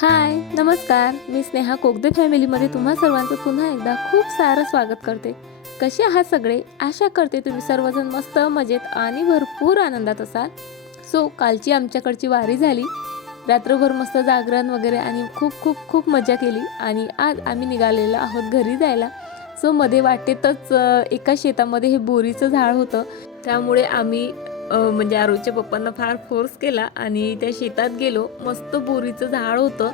हाय नमस्कार. मी स्नेहा कोगदे फॅमिलीमध्ये तुम्हा सर्वांचं पुन्हा एकदा खूप सारं स्वागत करते. कसे आहात सगळे? आशा करते तुम्ही सर्वजण मस्त मजेत आणि भरपूर आनंदात असाल. सो कालची आमच्याकडची वारी झाली. रात्रभर मस्त जागरण वगैरे आणि खूप खूप खूप मजा केली आणि आज आम्ही निघालेलो आहोत घरी जायला. सो मध्ये वाटेतच एका शेतामध्ये हे बोरीचं झाड होतं. त्यामुळे आम्ही म्हणजे आरूच्या पप्पांना फार फोर्स केला आणि त्या शेतात गेलो. मस्त बोरीचं झाड होतं.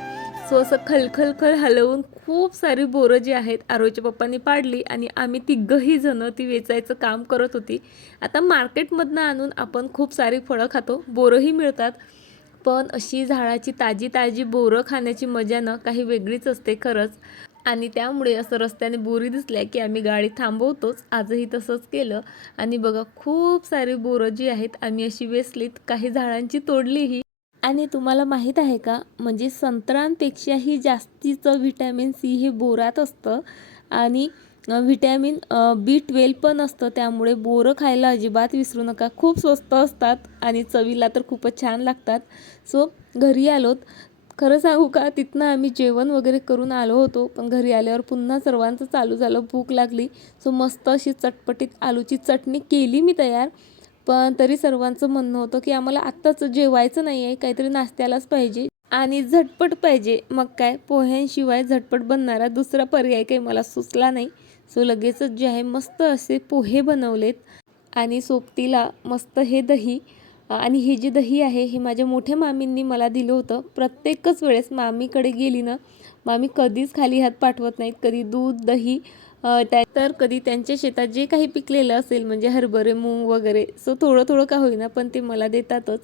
सो असं खलखलखल हलवून खूप सारी बोरं जी आहेत आरोच्या पप्पांनी पाडली आणि आम्ही तिघंही जणं ती वेचायचं काम करत होती. आता मार्केटमधनं आणून आपण खूप सारी फळं खातो. बोरंही मिळतात. पण अशी झाडाची ताजी ताजी बोरं खाण्याची मजा ना काही वेगळीच असते खरंच. आणि त्यामुळे असं रस्त्याने बोरी दिसल्या की आम्ही गाडी थांबवतोच. आजही तसंच केलं. आणि बघा खूप सारी बोरं जी आहेत आम्ही अशी वेसलीत काही झाडांची तोडलीही. आणि तुम्हाला माहीत आहे का? म्हणजे संत्रांपेक्षाही जास्तीचं व्हिटॅमिन सी हे बोरात असतं. आणि व्हिटॅमिन बी ट्वेल्व पण असतं. त्यामुळे बोरं खायला अजिबात विसरू नका. खूप स्वस्त असतात आणि चवीला तर खूपच छान लागतात. सो घरी आलोत. खरं सांगू का तिथनं आम्ही जेवण वगैरे करून आलो होतो पण घरी आल्यावर पुन्हा सर्वांचं चालू झालं भूक लागली. सो मस्त अशी चटपटीत आलूची चटणी केली मी तयार. पण तरी सर्वांचं म्हणणं होतं की आम्हाला आत्ताच जेवायचं नाही आहे काहीतरी नाश्त्यालाच पाहिजे. आणि झटपट पाहिजे. मग काय पोह्यांशिवाय झटपट बनणारा दुसरा पर्याय काही मला सुचला नाही. सो लगेचच जे आहे मस्त असे पोहे बनवलेत. आणि सोबतीला मस्त हे दही आणि हे जे दही आहे हे माझ्या मोठ्या मामींनी मला दिलं होतं. प्रत्येकच वेळेस मामीकडे गेली ना मामी कधीच खाली हात पाठवत नाहीत. कधी दूध दही त्या तर कधी त्यांच्या शेतात जे काही पिकलेलं असेल म्हणजे हरभरे मूग वगैरे सो थोडं थोडं का होईना पण ते मला देतातच.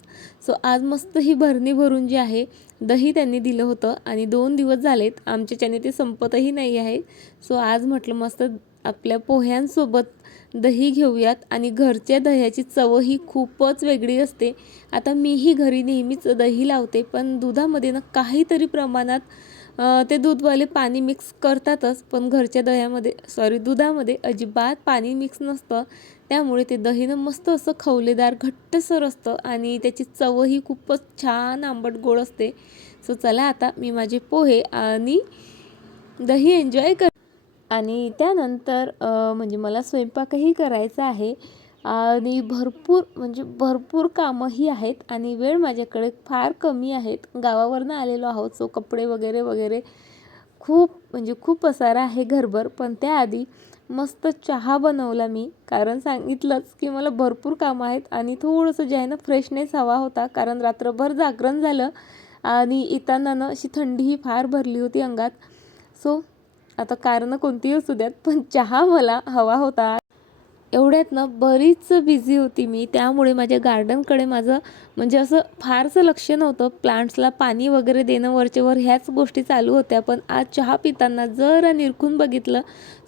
सो आज मस्त ही भरणी भरून जी आहे दही त्यांनी दिलं होतं आणि दोन दिवस झालेत आमच्याच्याने ते संपतही नाही आहे. सो आज म्हटलं मस्त आपल्या पोह्यांसोबत दही घेऊयात आणि घरच्या दह्याची चवही खूपच वेगळी असते. आता मीही घरी नेहमीच दही लावते पण दुधामध्ये ना काहीतरी प्रमाणात ते दूधवाले पाणी मिक्स करतातच. पण घरच्या दह्यामध्ये सॉरी दुधामध्ये अजिबात पाणी मिक्स नसतं. त्यामुळे ते दहीनं मस्त असं खवलेदार घट्टसर असतं आणि त्याची चवही खूपच छान आंबट गोड असते. सो चला आता मी माझे पोहे आणि दही एन्जॉय कर आणि त्यानंतर म्हणजे मला स्वयंपाकही करायचा आहे आणि भरपूर म्हणजे भरपूर कामंही आहेत आणि वेळ माझ्याकडे फार कमी आहेत. गावावरनं आलेलो आहोत सो कपडे वगैरे वगैरे खूप म्हणजे खूप पसारा आहे घरभर. पण त्याआधी मस्त चहा बनवला मी कारण सांगितलंच की मला भरपूर कामं आहेत आणि थोडंसं जे आहे ना फ्रेशनेस हवा होता कारण रात्रभर जागरण झालं आणि येताना ना अशी थंडीही फार भरली होती अंगात. सो आता कारणं कोणतीही असू द्यात पण चहा मला हवा होता. एवढ्यात ना बरीच बिझी होती मी. त्यामुळे माझ्या गार्डनकडे माझं म्हणजे असं फारसं लक्ष नव्हतं. प्लांट्सला पाणी वगैरे देणं वरचेवर ह्याच गोष्टी चालू होत्या. पण आज चहा पिताना जरा निरखून बघितलं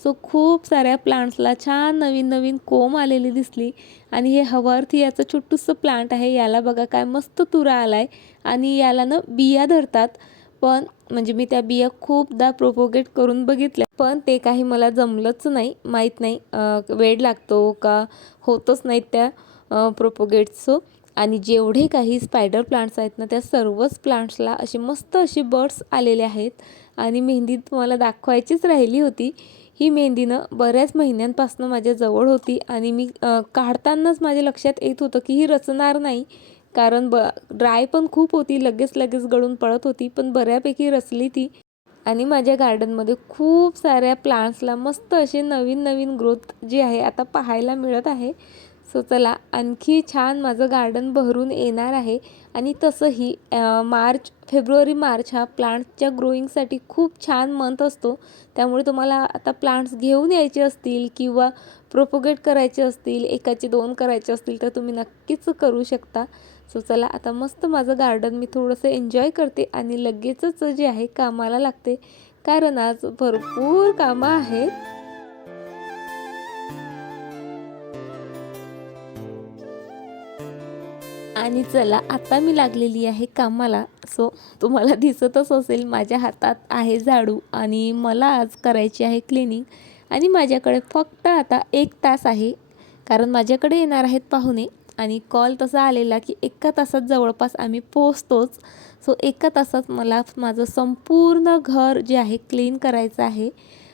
सो खूप साऱ्या प्लांट्सला छान नवीन नवीन कोंब आलेली दिसली. आणि हे हवर्थी याचं छोटूसं प्लांट आहे याला बघा काय मस्त तुरा आलाय. आणि याला ना बिया धरतात. पण म्हणजे मी त्या बिया खूपदा प्रोपोगेट करून बघितल्या. पण ते काही मला जमलंच नाही माहीत नाही वेळ लागतो का होतच नाहीत त्या प्रोपोगेट्सो आणि जेवढे काही स्पायडर प्लांट्स आहेत ना त्या सर्वच प्लांट्सला असे मस्त असे बर्ड्स आलेले आहेत. आणि मेहंदी तुम्हाला दाखवायचीच राहिली होती. ही मेहंदीनं बऱ्याच महिन्यांपासून माझ्या जवळ होती. आणि मी काढतानाच माझ्या लक्षात येत होतं की ही रचणार नाही. कारण ब ड्राय पण खूप होती लगेच लगेच गळून पडत होती पण बऱ्यापैकी रचली ती. आणि माझ्या गार्डनमध्ये खूप साऱ्या प्लांट्सला मस्त असे नवीन नवीन ग्रोथ जी आहे आता पाहायला मिळत आहे. सो चला आणखी छान माझं गार्डन बहरून येणार आहे. आणि तसंही मार्च फेब्रुवारी मार्च हा प्लांट्सच्या ग्रोईंगसाठी खूप छान मंथ असतो. त्यामुळे तुम्हाला आता प्लांट्स घेऊन यायचे असतील किंवा प्रोपोगेट करायचे असतील एकाचे दोन करायचे असतील तर तुम्ही नक्कीच करू शकता. सो चला आता मस्त माझं गार्डन मी थोडंसं एन्जॉय करते आणि लगेचच जे आहे कामाला लागते. कारण आज भरपूर कामं आहेत. आणि चला आता मी लागलेली आहे कामाला. सो तुम्हाला दिसतच असेल माझ्या हातात आहे झाडू आणि मला आज करायची आहे क्लिनिंग आणि माझ्याकडे फक्त आता एक तास आहे. कारण माझ्याकडे येणार आहेत पाहुणे. आणि कॉल तसा आलेला की एका तासात जवळपास आम्ही पोचतोच सो एका तासात मला माझं संपूर्ण घर जे आहे क्लीन करायचं आहे.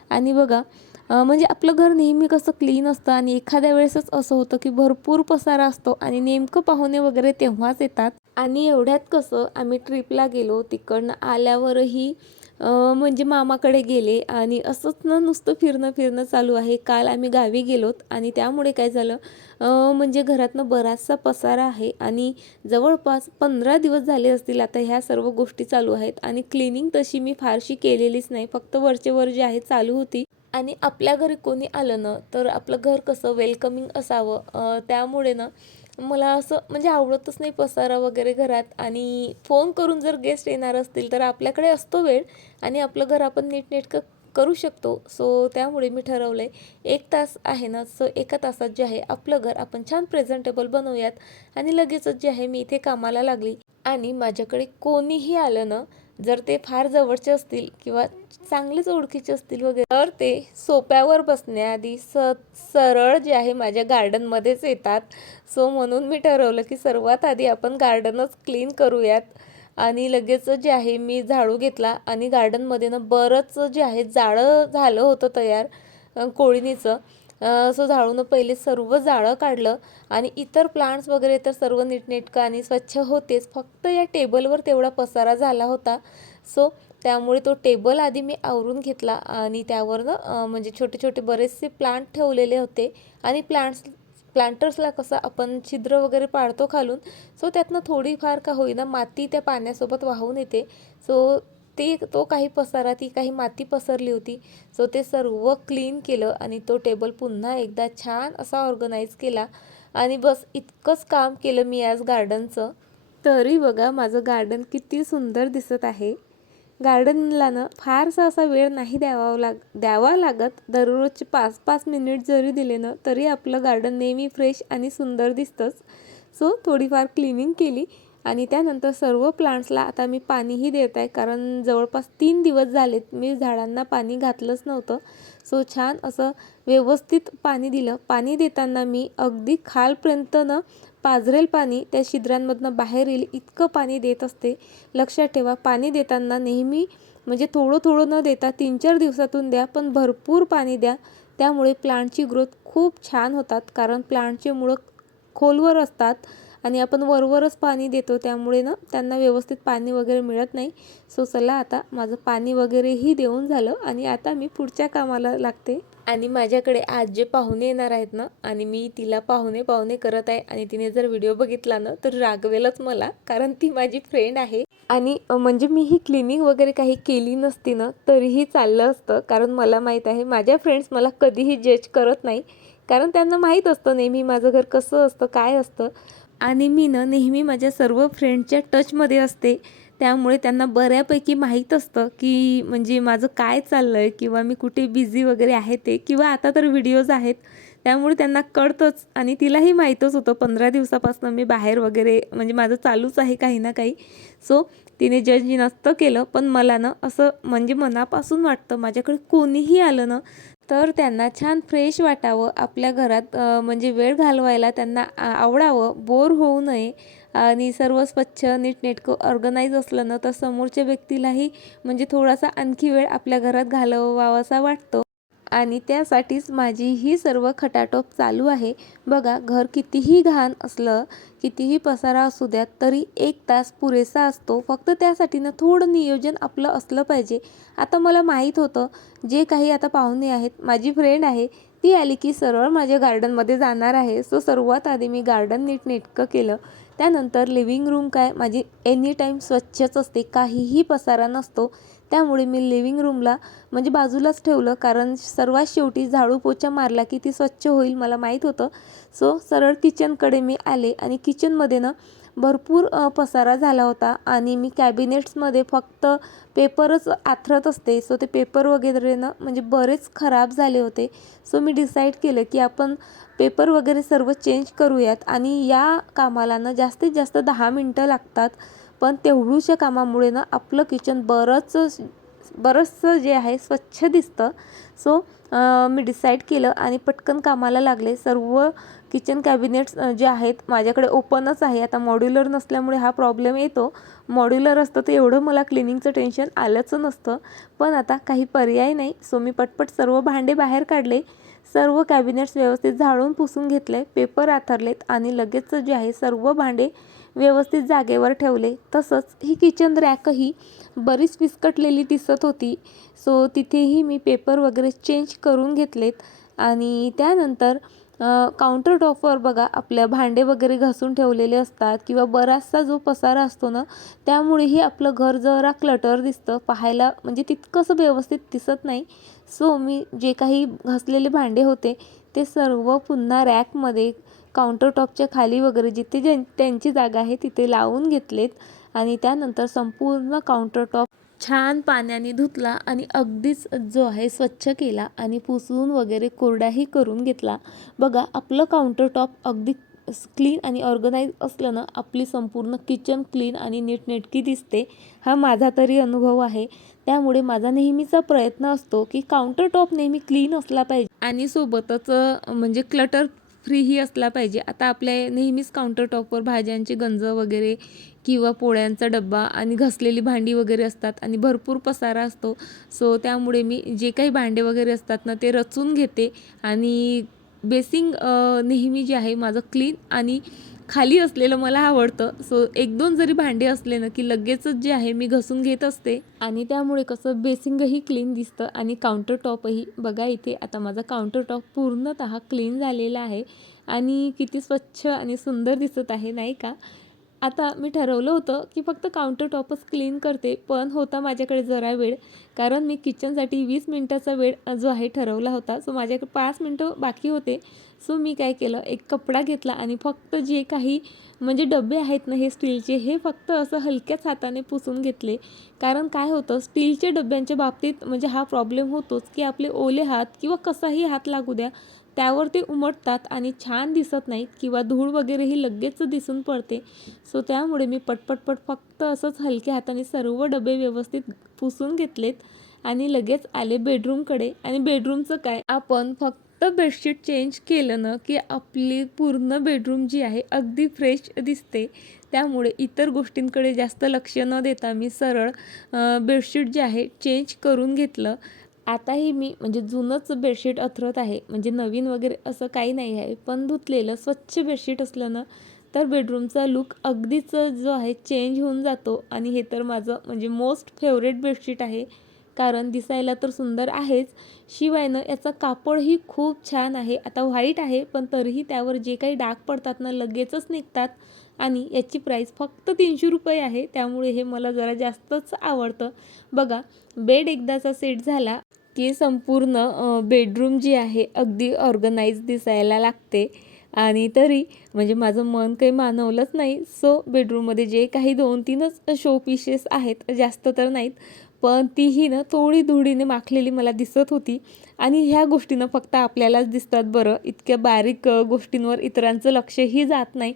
आणि बघा म्हणजे आपलं घर नेहमी कसं क्लीन असतं आणि एखाद्या वेळेसच असं होतं की भरपूर पसारा असतो आणि नेमकं पाहुणे वगैरे तेव्हाच येतात. आणि एवढ्यात कसं आम्ही ट्रिपला गेलो तिकडनं आल्यावरही म्हणजे मामाकडे गेले आणि असंच ना नुसतं फिरणं फिरणं चालू आहे. काल आम्ही गावी गेलोत आणि त्यामुळे काय झालं म्हणजे घरातनं बराचसा पसारा आहे आणि जवळपास पंधरा दिवस झाले असतील आता ह्या सर्व गोष्टी चालू आहेत आणि क्लिनिंग तशी मी फारशी केलेलीच नाही. फक्त वरचे वर जे आहे चालू होती. आणि आपल्या घरी कोणी आलं ना तर आपलं घर कसं वेलकमिंग असावं त्यामुळे ना मला असं म्हणजे आवडतच नाही पसारा वगैरे घरात आणि फोन करून जर गेस्ट येणार असतील तर आपल्याकडे असतो वेळ आणि आपलं घर आपण नीटनेटकं करू शकतो. सो त्यामुळे मी ठरवलं आहे एक तास आहे ना सो एका तासात जे आहे आपलं घर आपण छान प्रेझेंटेबल बनवूयात. आणि लगेचच जे आहे मी इथे कामाला लागली. आणि माझ्याकडे कोणीही आलं ना जर ते फार जवळचे असतील किंवा चांगलेच ओळखीचे असतील वगैरे तर ते सोप्यावर बसण्याआधी स सरळ जे आहे माझ्या गार्डनमध्येच येतात. सो म्हणून मी ठरवलं की सर्वात आधी आपण गार्डनच क्लीन करूयात. आणि लगेच जे आहे मी झाडू घेतला आणि गार्डनमध्ये ना बरंच जे आहे जाळं झालं होतं तयार कोळिणीचं असं झाळूनं पहिले सर्व जाळं काढलं आणि इतर प्लांट्स वगैरे तर सर्व नीटनेटकं आणि स्वच्छ होतेच. फक्त या टेबलवर तेवढा पसारा झाला होता. सो त्यामुळे तो टेबल आधी मी आवरून घेतला आणि त्यावरनं म्हणजे छोटे छोटे बरेचसे प्लांट ठेवलेले होते आणि प्लांट्स प्लांटर्सला कसं आपण छिद्र वगैरे पाडतो खालून सो त्यातनं थोडीफार का होईना माती त्या पाण्यासोबत वाहून येते. सो ते तो काही पसारा ती काही माती पसरली होती. सो ते सर्व क्लीन केलं आणि तो टेबल पुन्हा एकदा छान असा ऑर्गनाईज केला. आणि बस इतकंच काम केलं मी आज गार्डनचं तरी बघा माझं गार्डन किती सुंदर दिसत आहे. गार्डनला ना फारसा असा वेळ नाही द्यावा लाग द्यावा लागत. दररोजचे पाच पाच मिनिट जरी दिले ना तरी आपलं गार्डन नेहमी फ्रेश आणि सुंदर दिसतंच. सो थोडीफार क्लिनिंग केली. आणि त्यानंतर सर्व प्लांट्सला आता मी पाणीही देत आहे कारण जवळपास तीन दिवस झालेत मी झाडांना पाणी घातलंच नव्हतं. सो छान असं व्यवस्थित पाणी दिलं. पाणी देताना मी अगदी खालपर्यंत न पाझरेल पाणी त्या छिद्रांमधनं बाहेर येईल इतकं पाणी देत असते. लक्षात ठेवा पाणी देताना नेहमी म्हणजे थोडं थोडं न देता तीन चार दिवसातून द्या पण भरपूर पाणी द्या. त्यामुळे प्लांटची ग्रोथ खूप छान होतात कारण प्लांटचे मुळं खोलवर असतात. आणि आपण वरवरच पाणी देतो त्यामुळे ना त्यांना व्यवस्थित पाणी वगैरे मिळत नाही. सो चला आता माझं पाणी वगैरेही देऊन झालं आणि आता मी पुढच्या कामाला लागते. आणि माझ्याकडे आज जे पाहुणे येणार आहेत ना आणि मी तिला पाहुणे पाहुणे करत आहे आणि तिने जर व्हिडिओ बघितला ना तर रागवेलच मला कारण ती माझी फ्रेंड आहे. आणि म्हणजे मी ही क्लिनिंग वगैरे काही केली नसती ना तरीही चाललं असतं कारण मला माहीत आहे माझ्या फ्रेंड्स मला कधीही जज करत नाही. कारण त्यांना माहीत असतं नेहमी माझं घर कसं असतं काय असतं. आणि मी ना नेहमी माझ्या सर्व फ्रेंडच्या टचमध्ये असते. त्यामुळे त्यांना बऱ्यापैकी माहीत असतं की म्हणजे माझं काय चाललं आहे किंवा मी कुठे बिझी वगैरे आहे ते. किंवा आता तर व्हिडिओज आहेत. त्यामुळे त्यांना कळतंच आणि तिलाही माहीतच होतं. पंधरा दिवसापासून मी बाहेर वगैरे म्हणजे माझं चालूच आहे काही ना काही. सो तिने जज नसतं केलं पण मला ना असं म्हणजे मनापासून वाटतं माझ्याकडे कोणीही आलं ना तर त्यांना छान फ्रेश वाटावं आपल्या घरात म्हणजे वेळ घालवायला त्यांना आवडावं. बोर होऊ नये आणि सर्व स्वच्छ नीटनेटकं ऑर्गनाईज असलं ना तर समोरच्या व्यक्तीलाही म्हणजे थोडासा आणखी वेळ आपल्या घरात घालवावासा वाटतो. आणि त्यासाठीच माझी ही सर्व खटाटोप चालू आहे. बघा घर कितीही घाण असलं कितीही पसारा असू द्यात तरी एक तास पुरेसा असतो. फक्त त्यासाठी ना थोडं नियोजन आपलं असलं पाहिजे. आता मला माहीत होतं जे काही आता पाहुणे आहेत माझी फ्रेंड आहे ती आली की सरळ माझ्या गार्डनमध्ये जाणार आहे. सो सर्वात आधी मी गार्डन नीटनेटकं केलं. त्यानंतर लिव्हिंग रूम काय माझी एनी टाईम स्वच्छच असते काहीही पसारा नसतो. त्यामुळे मी लिव्हिंग रूमला म्हणजे बाजूलाच ठेवलं. कारण सर्वात शेवटी झाडू पोछा मारला की ती स्वच्छ होईल मला माहीत होतं. सो सरळ किचनकडे मी आले आणि किचनमध्ये ना भरपूर पसारा झाला होता. आणि मी कॅबिनेट्समध्ये फक्त पेपरच आथरत असते. सो ते पेपर वगैरे ना म्हणजे बरेच खराब झाले होते. सो मी डिसाईड केलं की आपण पेपर वगैरे सर्व चेंज करूयात. आणि या कामाला ना जास्तीत जास्त दहा मिनटं लागतात. पण तेवढूशा कामामुळे ना आपलं किचन बरंच बरंचसं जे आहे स्वच्छ दिसतं. सो मी डिसाईड केलं आणि पटकन कामाला लागले. सर्व किचन कॅबिनेट्स जे आहेत माझ्याकडे ओपनच आहे. आता मॉड्युलर नसल्यामुळे हा प्रॉब्लेम येतो. मॉड्युलर असतं तर एवढं मला क्लिनिंगचं टेन्शन आलंच नसतं. पण आता काही पर्याय नाही. सो मी पटपट सर्व भांडे बाहेर काढले. सर्व कॅबिनेट्स व्यवस्थित झाडून पुसून घेतले पेपर आथरलेत आणि लगेच जे आहे सर्व भांडे व्यवस्थित जागेवर ठेवले. तसंच ही किचन रॅकही बरीच विस्कटलेली दिसत होती. सो तिथेही मी पेपर वगैरे चेंज करून घेतलेत आणि त्यानंतर काउंटर टॉपवर बघा आपल्या भांडे वगैरे घासून ठेवलेले असतात किंवा बराचसा जो पसारा असतो ना त्यामुळेही आपलं घर जरा क्लटर दिसतं. पाहायला म्हणजे तितकंसं व्यवस्थित दिसत नाही. सो मी जे काही घासलेले भांडे होते ते सर्व पुन्हा रॅकमध्ये काउंटर टॉपच्या खाली वगैरे जिथे ज्यां त्यांची जागा आहे तिथे लावून घेतलेत. आणि त्यानंतर संपूर्ण काउंटर टॉप छान पाण्याने धुतला आणि अगदीच जो आहे स्वच्छ केला आणि पुसून वगैरे कोरडाही करून घेतला. बघा आपलं काउंटर टॉप अगदी क्लीन आणि ऑर्गनाईज असलं ना आपली संपूर्ण किचन क्लीन आणि नीटनेटकी दिसते. हा माझा तरी अनुभव आहे. त्यामुळे माझा नेहमीचा प्रयत्न असतो की काउंटर टॉप नेहमी क्लीन असला पाहिजे. आणि सोबतच म्हणजे क्लटर फ्रीही असला पाहिजे. आता आपल्या नेहमीच काउंटर टॉपवर भाज्यांचे गंज वगैरे किंवा पोळ्यांचा डब्बा आणि घसलेली भांडी वगैरे असतात आणि भरपूर पसारा असतो. सो त्यामुळे मी जे काही भांडे वगैरे असतात ना ते रचून घेते आणि बेसिंग नेहमी जे आहे माझं क्लीन आणि खाली असलेलं मला आवडतं. सो एक दोन जरी भांडे असले ना की लगेचच जे आहे मी घसून घेत असते. आणि त्यामुळे कसं बेसिंगही क्लीन दिसतं आणि काउंटर टॉपही बघा इथे आता माझा काउंटर टॉप पूर्णतः क्लीन झालेला आहे आणि किती स्वच्छ आणि सुंदर दिसत आहे नाही का? आता मी ठरवलं होतं की फक्त काउंटर टॉपच क्लीन करते पण होता माझ्याकडे जरा वेळ कारण मी किचनसाठी वीस मिनटाचा वेळ जो आहे ठरवला होता. सो माझ्याकडे पाच मिनटं बाकी होते. सो मी काय केलं एक कपडा घेतला आणि फक्त जे काही म्हणजे डबे आहेत ना हे स्टीलचे हे फक्त असं हलक्याच हाताने पुसून घेतले. कारण काय होतं स्टीलच्या डब्यांच्या बाबतीत म्हणजे हा प्रॉब्लेम होतोच की आपले ओले हात किंवा कसाही हात लागू द्या त्यावर ते उमटतात आणि छान दिसत नाहीत किंवा धूळ वगैरेही लगेच दिसून पडते. सो त्यामुळे मी पटपटपट फक्त असंच हलक्या हाताने सर्व डबे व्यवस्थित पुसून घेतलेत आणि लगेच आले बेडरूमकडे आणि बेडरूमचं काय आपण फक्त बेडशीट चेंज केलं ना की आपली पूर्ण बेडरूम जी आहे अगदी फ्रेश दिसते. त्यामुळे इतर गोष्टींकडे जास्त लक्ष न देता मी सरळ बेडशीट जे आहे चेंज करून घेतलं. आताही मी म्हणजे जुनंच बेडशीट अथरत आहे म्हणजे नवीन वगैरे असं काही नाही आहे पण धुतलेलं स्वच्छ बेडशीट असलं ना तर बेडरूमचा लुक अगदीच जो आहे चेंज होऊन जातो. आणि हे तर माझं म्हणजे मोस्ट फेवरेट बेडशीट आहे. कारण दिसायला तर सुंदर आहेच. शिवाय ना याचं कापडही खूप छान आहे. आता व्हाईट आहे पण तरीही त्यावर जे काही डाग पडतात ना लगेचच निघतात. आणि याची प्राईस फक्त तीनशे रुपये आहे. त्यामुळे हे मला जरा जास्तच आवडतं. बघा बेड एकदाचा सेट झाला की संपूर्ण बेडरूम जी आहे अगदी ऑर्गनाईज दिसायला लागते. आणि तरी म्हणजे माझं मन काही मानवलंच नाही. सो बेडरूममध्ये जे काही दोन तीनच शो पीसेस आहेत जास्त तर नाहीत. पण तीही ना थोडी धुळीने माखलेली मला दिसत होती. आणि ह्या गोष्टीनं फक्त आपल्यालाच दिसतात बरं. इतक्या बारीक गोष्टींवर इतरांचं लक्षही जात नाही.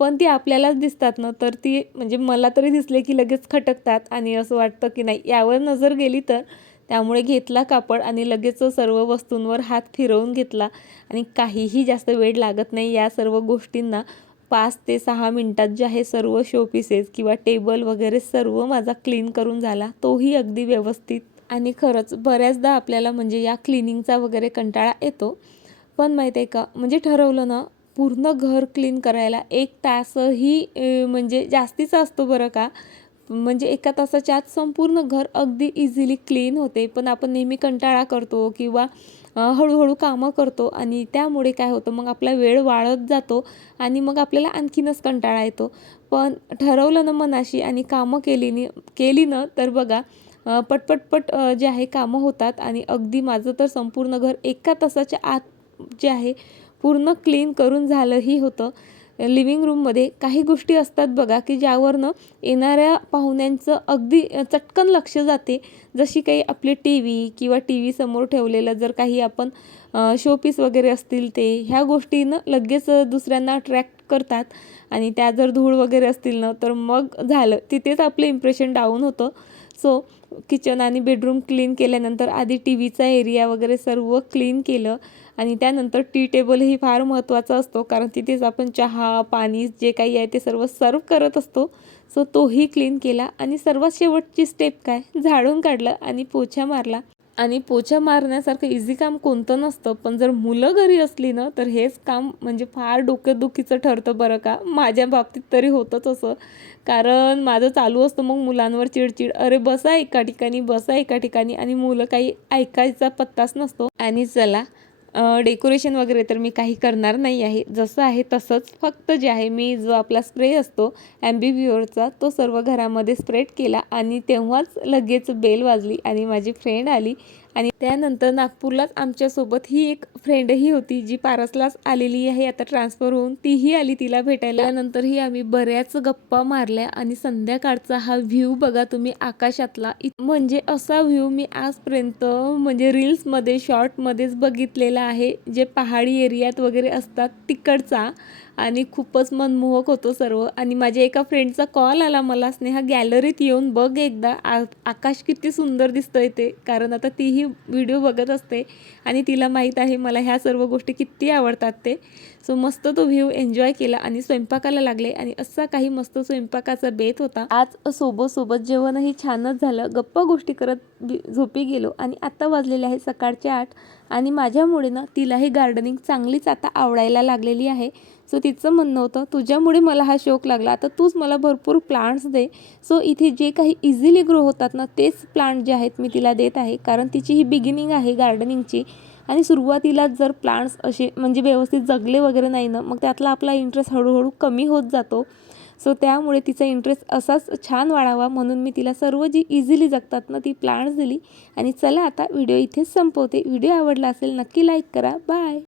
पण ती आपल्यालाच दिसतात ना तर ती म्हणजे मला तरी दिसले की लगेच खटकतात आणि असं वाटतं की नाही यावर नजर गेली तर त्यामुळे घेतला कापड आणि लगेच सर्व वस्तूंवर हात फिरवून घेतला. आणि काहीही जास्त वेळ लागत नाही या सर्व गोष्टींना. पाच ते सहा मिनटात जे आहे सर्व शोपीसेस किंवा टेबल वगैरे सर्व माझा क्लीन करून झाला तोही अगदी व्यवस्थित. आणि खरंच बऱ्याचदा आपल्याला म्हणजे या क्लिनिंगचा वगैरे कंटाळा येतो. पण माहीत आहे का म्हणजे ठरवलं ना पूर्ण घर क्लीन करायला एक तासही म्हणजे जास्तीचा असतो बरं का. म्हणजे एका तासाच्या आत संपूर्ण घर अगदी इझिली क्लीन होते. पण आपण नेहमी कंटाळा करतो किंवा हळूहळू कामं करतो आणि त्यामुळे काय होतं मग आपला वेळ वाढत जातो आणि मग आपल्याला आणखीनच कंटाळा येतो. पण ठरवलं ना मनाशी आणि कामं केलीनी केली ना तर बघा पटपटपट जे आहे कामं होतात आणि अगदी माझं तर संपूर्ण घर एका तासाच्या आत जे आहे पूर्ण क्लीन करून झालंही होतं. लिव्हिंग रूममध्ये काही गोष्टी असतात बघा की ज्यावरनं येणाऱ्या पाहुण्यांचं अगदी चटकन लक्ष जाते. जशी काही आपली टी व्ही किंवा टी व्ही समोर ठेवलेलं जर काही आपण शोपीस वगैरे असतील ते ह्या गोष्टीनं लगेच दुसऱ्यांना अट्रॅक्ट करतात. आणि त्या जर धूळ वगैरे असतील ना तर मग झालं. तिथेच आपलं इम्प्रेशन डाऊन होतं. सो किचन आणि बेडरूम क्लीन केल्यानंतर आधी टी व्हीचा एरिया वगैरे सर्व क्लीन केलं. आणि त्यानंतर टी टेबलही फार महत्त्वाचा असतो कारण तिथेच आपण चहा पाणी जे काही आहे ते सर्व सर्व करत असतो. सो तोही क्लीन केला. आणि सर्वात शेवटची स्टेप काय? झाडून काढलं आणि पोछा मारला. आणि पोछा मारण्यासारखं इझी काम कोणतं नसतं पण जर मुलं घरी असली ना तर हेच काम म्हणजे फार डोकेदुखीचं ठरतं बरं का. माझ्या बाबतीत तरी होतंच असं. कारण माझं चालू असतं मग मुलांवर चिडचिड. अरे बसा एका ठिकाणी बसा एका ठिकाणी आणि मुलं काही ऐकायचा पत्ताच नसतो. आणि चला डेकोरेशन वगैरे तर मी काही करणार नाही आहे. जसं आहे तसंच फक्त जे आहे मी जो आपला स्प्रे असतो ॲम्बिव्युअरचा तो सर्व घरामध्ये स्प्रेड केला आणि तेव्हाच लगेच बेल वाजली आणि माझी फ्रेंड आली आणि त्यानंतर नागपूरलाच आमच्यासोबत ही एक फ्रेंडही होती जी पारसलाच आलेली आहे. आता ट्रान्सफर होऊन तीही आली तिला भेटायला. त्यानंतरही आम्ही बऱ्याच गप्पा मारल्या आणि संध्याकाळचा हा व्ह्यू बघा तुम्ही आकाशातला. म्हणजे असा व्ह्यू मी आजपर्यंत म्हणजे रील्समध्ये शॉर्टमध्येच बघितलेला आहे. जे पहाडी एरियात वगैरे असतात तिकडचा. आणि खूपच मनमोहक होतो सर्व. आणि माझ्या एका फ्रेंडचा कॉल आला मला स्नेहा गॅलरीत येऊन बघ एकदा. आ आकाश किती सुंदर दिसतंय ते. कारण आता तीही व्हिडिओ बघत असते. आणि तिला माहीत आहे मला ह्या सर्व गोष्टी किती आवडतात ते. सो मस्त तो व्ह्यू एन्जॉय केला आणि स्वयंपाकाला लागले. आणि असा काही मस्त स्वयंपाकाचा बेत होता. आज सोबत सोबत जेवणही छानच झालं. गप्पा गोष्टी करत बी- झोपी गेलो. आणि आत्ता वाजलेले आहे सकाळचे आठ. आणि माझ्यामुळे ना तिलाही गार्डनिंग चांगलीच आता आवडायला लागलेली आहे. सो तिचं म्हणणं होतं तुझ्यामुळे मला हा शौक लागला. आता तूच मला भरपूर प्लांट्स दे. सो इथे जे काही इझिली ग्रो होतात ना तेच प्लांट जे आहेत मी तिला देत आहे. कारण तिची ही बिगिनिंग आहे गार्डनिंगची आणि सुरुवातीला जर प्लांट्स असे म्हणजे व्यवस्थित जगले वगैरे नाही ना मग त्यातला आपला इंटरेस्ट हळूहळू कमी होत जातो. सो त्यामुळे तिचा इंटरेस्ट असाच छान वाढावा म्हणून मी तिला सर्व जी इझिली जगतात ना ती प्लांट्स दिली. आणि चला आता व्हिडिओ इथेच संपवते. व्हिडिओ आवडला असेल नक्की लाईक करा. बाय